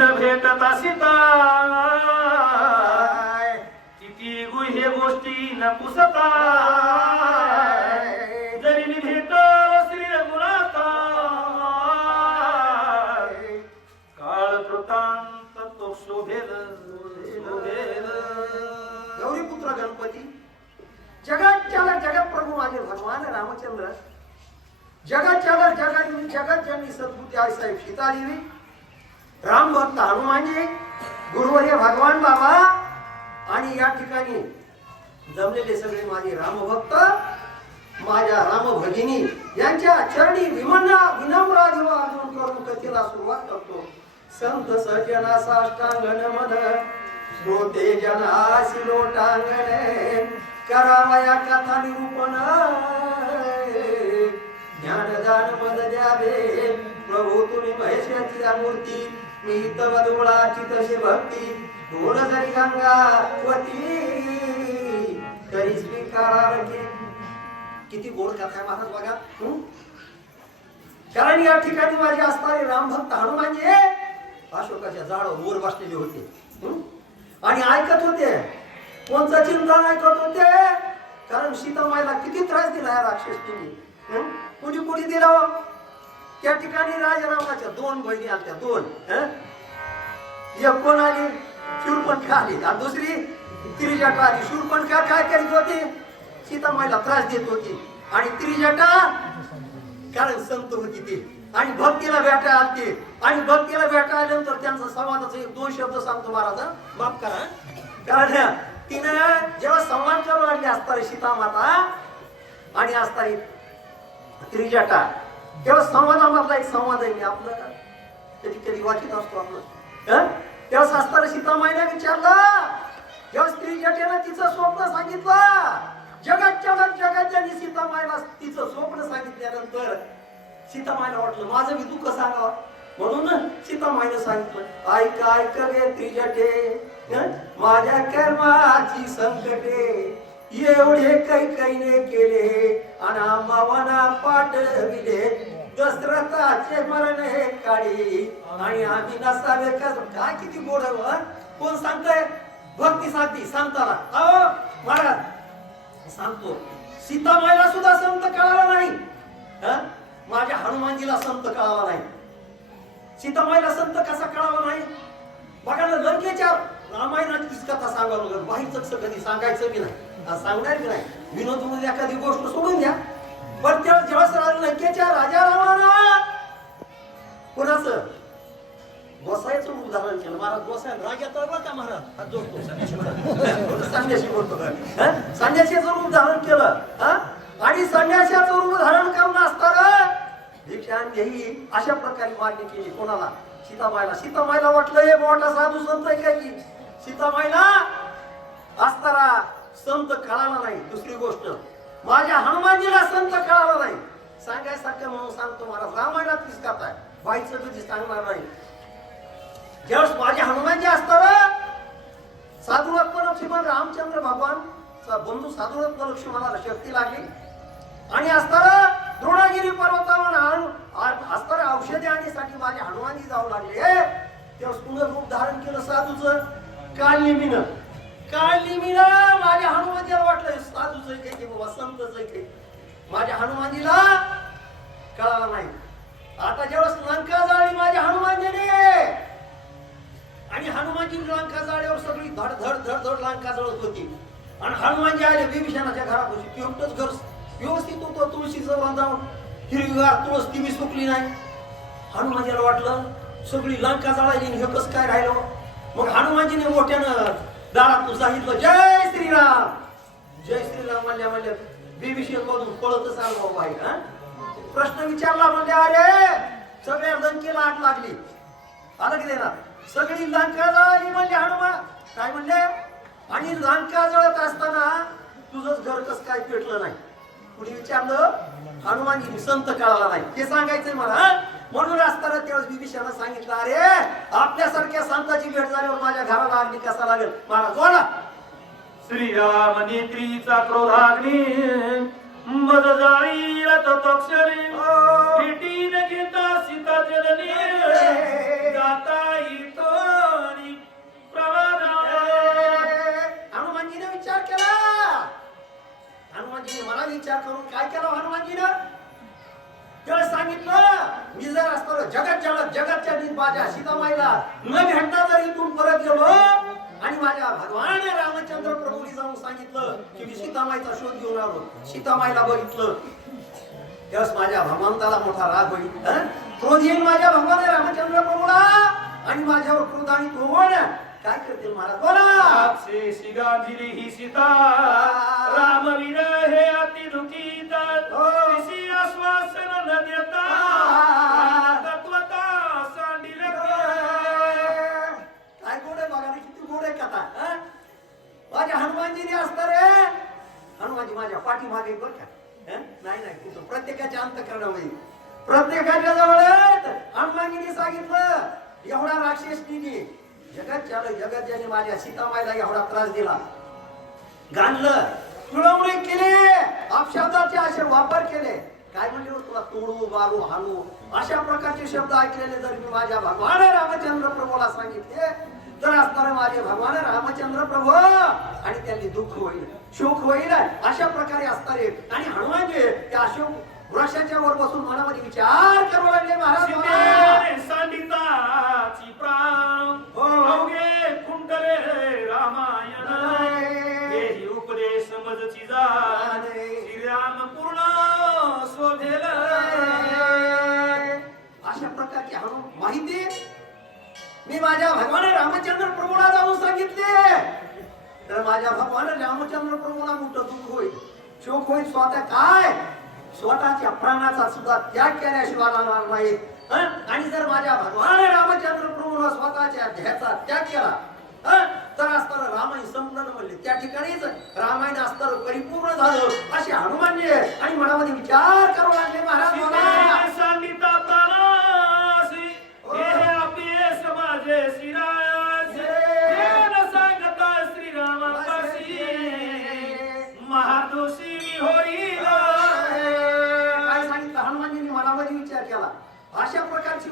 न भेटता सीता काय? किती गुहे गोष्टी न पुसता जरी मी भेट श्री रघुनाथा काळ कृतांत तो शोभेल शोभेल. गौरीपुत्र गणपती जगाच्याला चालक जगत प्रभू माझे भगवान रामचंद्र जगाच्याला चालक जगात जगत ज्यांनी सद्बुद्धी आई साहेब सीता देवी राम भक्त हनुमानजी गुरुवर्य भगवान बाबा आणि या ठिकाणी जमलेले सगळे माझे रामभक्त माझ्या राम भगिनी यांच्या चरणी विमना विनम्र अभिवादन करून कथेला सुरुवात करतो. संत सजना साष्टांगण मन श्रोते जनासी लोटांगण करावया कथा निरूपण. ज्ञानदान मद द्यावे प्रभू तुम्ही महेश मूर्ती मी मधुळाची तशी भक्ती गुण जरी गंगावती तरी स्वीकारावे किती गोड कथा आहे महाराज बघा. कारण या ठिकाणी माझे असणारे रामभक्त हनुमानजी अशोकाच्या झाडावर वर बसलेले होते. आणि ऐकत होते. कोणतं चिंतन ऐकत होते? कारण सीतामायला किती त्रास दिला या राक्षसनी कुणी कुणी दिला? त्या ठिकाणी राजारामाच्या दोन बहिणी आल्या दोन एक कोण आली? शूरपणखा आली. आणि दुसरी त्रिजटा आली. शूरपणखा काय करीत होती? सीतामाईला त्रास देत होती. आणि त्रिजटा कारण संत होती ती. आणि भक्तीला भेटा आलती. आणि भक्तीला भेटा आल्यानंतर त्यांचा संवादाचा एक दोन शब्द सांगतो महाराज माफ करा कारण तिनं जेव्हा संवाद करू लागली असताना सीता माता आणि असताना त्रिजटा तेव्हा संवादामधला एक संवाद आहे. मी आपलं कधी कधी वाचित असतो आपलं. तेव्हा असताना सीतामाईने विचारलं जेव्हा स्त्री जटेनं तिचं स्वप्न सांगितलं जगात जगात जगात ज्यांनी सीतामाईला तिचं स्वप्न सांगितल्यानंतर सीतामाईला वाटलं माझं मी दुःख सांगावं. म्हणून सीतामाईनं सांगितलं ऐक ऐक गे त्रिजटे माझ्या कर्माची संकटे एवढे काही कैने केले आणि पाठविले दशरथाचे मरण हे काळी. आणि आम्ही नसावे काय किती गोड कोण सांगताय? भक्ती सांगती सांगताना. अहो महाराज. सांगतो. सीतामाईला सुद्धा संत कळाला नाही. माझ्या हनुमानजीला संत कळावा नाही. सीतामाईला संत कसा कळावा नाही? बघा ना लंकेच्या रामायणाची कथा सांगावं लागेल. बाहेरच कधी सांगायचं की नाही. सांगणार की नाही. विनोद म्हणून एखादी गोष्ट सोडून द्या. पण तेव्हा जेव्हा लंकेच्या राजा रावणाला कुणाचं? गोसाईचं उदाहरण धारण केलं. महाराज गोसाई राजा तर का महाराज? हात जोडतो संन्याशी बोलतो संध्याशी संन्यासीचं रूप धारण केलं. आणि संन्यासाचं रूप धारण करून असताना भिक्षान अशा प्रकारे मागणी केली. कोणाला? सीतामाईला सीतामायला वाटलं हे मोठा साधू संत आहे काय की? सीतामायला असताना संत कळाला नाही. दुसरी गोष्ट माझ्या हनुमानजीला संत कळाला नाही. सांगायसारखं म्हणून सांगतो महाराज रामायणात किसकात आहे. बाईचं कधी सांगणार नाही. ज्यावेळेस माझे हनुमानजी असताना साधुरत्न लक्ष्मण रामचंद्र भगवान बंधू साधुरत्न लक्ष्मणाला शक्ती लागली. आणि असताना द्रोणागिरी पर्वतावर आण- आ- असताना औषधी आणण्यासाठी माझे हनुमानजी जाऊ लागले. तेव्हा पुनर्रूप धारण केलं साधूचं. काल निमीनं काढली मी ना माझ्या हनुमानजीला वाटलं साधूच आहे की बाबा संतच आहे की. माझ्या हनुमानजीला कळाला नाही. आता जेव्हा लंका जाळी माझ्या हनुमानजीने. आणि हनुमानजी लंका जाळ्यावर सगळी धड धड धड धड लंका जळत होती. आणि हनुमानजी आले विभीषणाच्या घरापाशी. तेवढंच घर व्यवस्थित होतं तुळशीचं बांधावून हिरवीगार तुळस ती बी सुकली नाही. हनुमानजीला वाटलं सगळी लंका जाळायची हे कसं काय राहिलं? मग हनुमानजीने मोठ्यानं सांगितलं जय श्रीराम. जय श्रीराम म्हणल्या म्हणल्या बिभीषण मधून पळतच आलो बाई हा? प्रश्न विचारला म्हणजे अरे सगळ्या लंकेला आग लागली. आलं की देणार सगळी लंका जळाली म्हणजे हनुमान काय म्हणले आणि लंका जळत असताना तुझंच घर कस काय पेटलं नाही? कुणी विचारलं? हनुमानजीने संत कळाला नाही. हे सांगायचंय मला म्हणून असताना त्यावेळेस बिभीषणा सांगितलं अरे आपल्यासारख्या संताची भेट झाल्यावर माझ्या घराला अग्नी कसा लागेल? महाराज हो ना श्रीराम नेत्रीचा क्रोधाग्नी मद जाईल तक्षरी घेता सीता जननी जाता येतो हनुमानजीने विचार केला. हनुमानजीने मला विचार करून काय केला हनुमानजीनं? त्याला सांगितलं मी जर असताना जगत जगत जगतच्या दिन माझ्या सीतामाईला न भेटता जर इथून परत गेलो आणि माझ्या भगवान रामचंद्र प्रभूने जाऊन सांगितलं की मी सीतामाईचा शोध घेऊन आलो. सीतामाईला बघितलं. त्यावेळेस माझ्या भगवंताला मोठा राग होईल. क्रोध येईल माझ्या भगवान रामचंद्र प्रभूला आणि माझ्यावर क्रोध आणि तोवण काय करतील मला बोला. श्री ही सीता राम विरा हे अति दुःख. माझ्या पाठीमागे बघ का? नाही नाही कुठं प्रत्येकाच्या अंतकरणामध्ये. प्रत्येकाच्या जवळ आहेत. हनुमानजीने सांगितलं. एवढा राक्षस राक्षसनीने जगत चालू जगत ज्याने माझ्या सीतामाईला एवढा त्रास दिला. गाणलं तुळवणी केली. अपशब्दाचे असे वापर केले. काय म्हणले तुला? तोडू मारू हाणू. अशा प्रकारचे शब्द ऐकलेले जर मी माझ्या भगवान रामचंद्र प्रभूला सांगितले तर असणारे माझे भगवान रामचंद्र प्रभू आणि त्यांनी दुःख होईल शोक होईल अशा प्रकारे असणारे. आणि हनुमानजी त्या अशोक वृक्षाच्या वर बसून मनामध्ये विचार करू लागले महाराज. सांडिताची प्राण. हो. अवघे खुंटले रामायण. हेही उपदेश मजची जाण श्रीराम पूर्ण अशा प्रकारची हनु माहिती मी माझ्या भगवान रामचंद्र प्रभूला जाऊन सांगितले. तर माझ्या भगवान रामचंद्र प्रभूला मोठं दुःख होईल शोक होईल स्वतः काय? स्वतःच्या प्राणाचा सुद्धा त्याग केल्याशिवाय राहणार नाही. आणि जर माझ्या भगवान रामचंद्र प्रभूला स्वतःच्या ध्येयाचा त्याग केला तर असताना रामायण संपलं म्हणले. त्या ठिकाणीच रामायण असताना परिपूर्ण झालं. असे हनुमानजी आणि मनामध्ये विचार करू लागले महाराज मला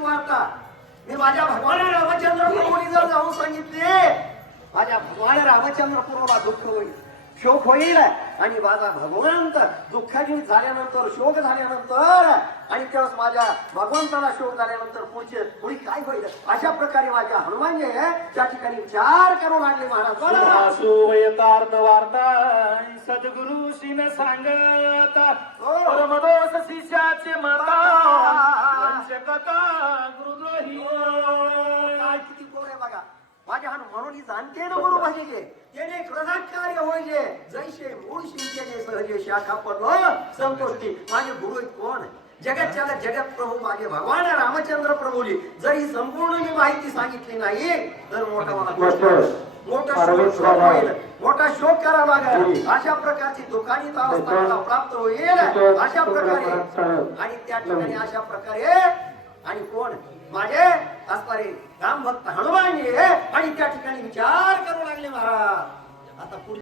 मारता मी माझ्या भगवान रामचंद्र प्रभूंनी जर जाऊन सांगितले माझ्या भगवान रामचंद्र प्रभूला दुःख होईल. शोक होईल आणि माझा भगवंत दुःखाची झाल्यानंतर शोक झाल्यानंतर आणि त्यावेळेस माझ्या भगवंताला शोक झाल्यानंतर पुढचे पुढे काय होईल? अशा प्रकारे माझ्या हनुमानजी त्या ठिकाणी विचार करू लागले महाराज. वार्ता सद्गुरु शिन सांगता परमदोष शिष्याचे माता वंशकथा गुरुद्रोही. काय किती गोड आहे बघा. माझ्या हात म्हणून ही जाणते ना गुरु म्हणजे त्याने कार्य होईले जैसे मूळ शिंकेने सहजे शाखा पडलो. संतोषी. माझे गुरु कोण? जगत चालक जगत प्रभू माझे भगवान रामचंद्र प्रभूली जर ही संपूर्ण मी माहिती सांगितली नाही तर मोठा मला. मोठा शोक होईल मोठा शोक करावा लागेल. अशा प्रकारची दुकानी अवस्था प्राप्त होईल. अशा प्रकारे. आणि त्या ठिकाणी अशा प्रकारे. आणि कोण? माझे असणारे राम भक्त हनुमान आणि त्या ठिकाणी विचार करू लागले महाराज. आता पुढे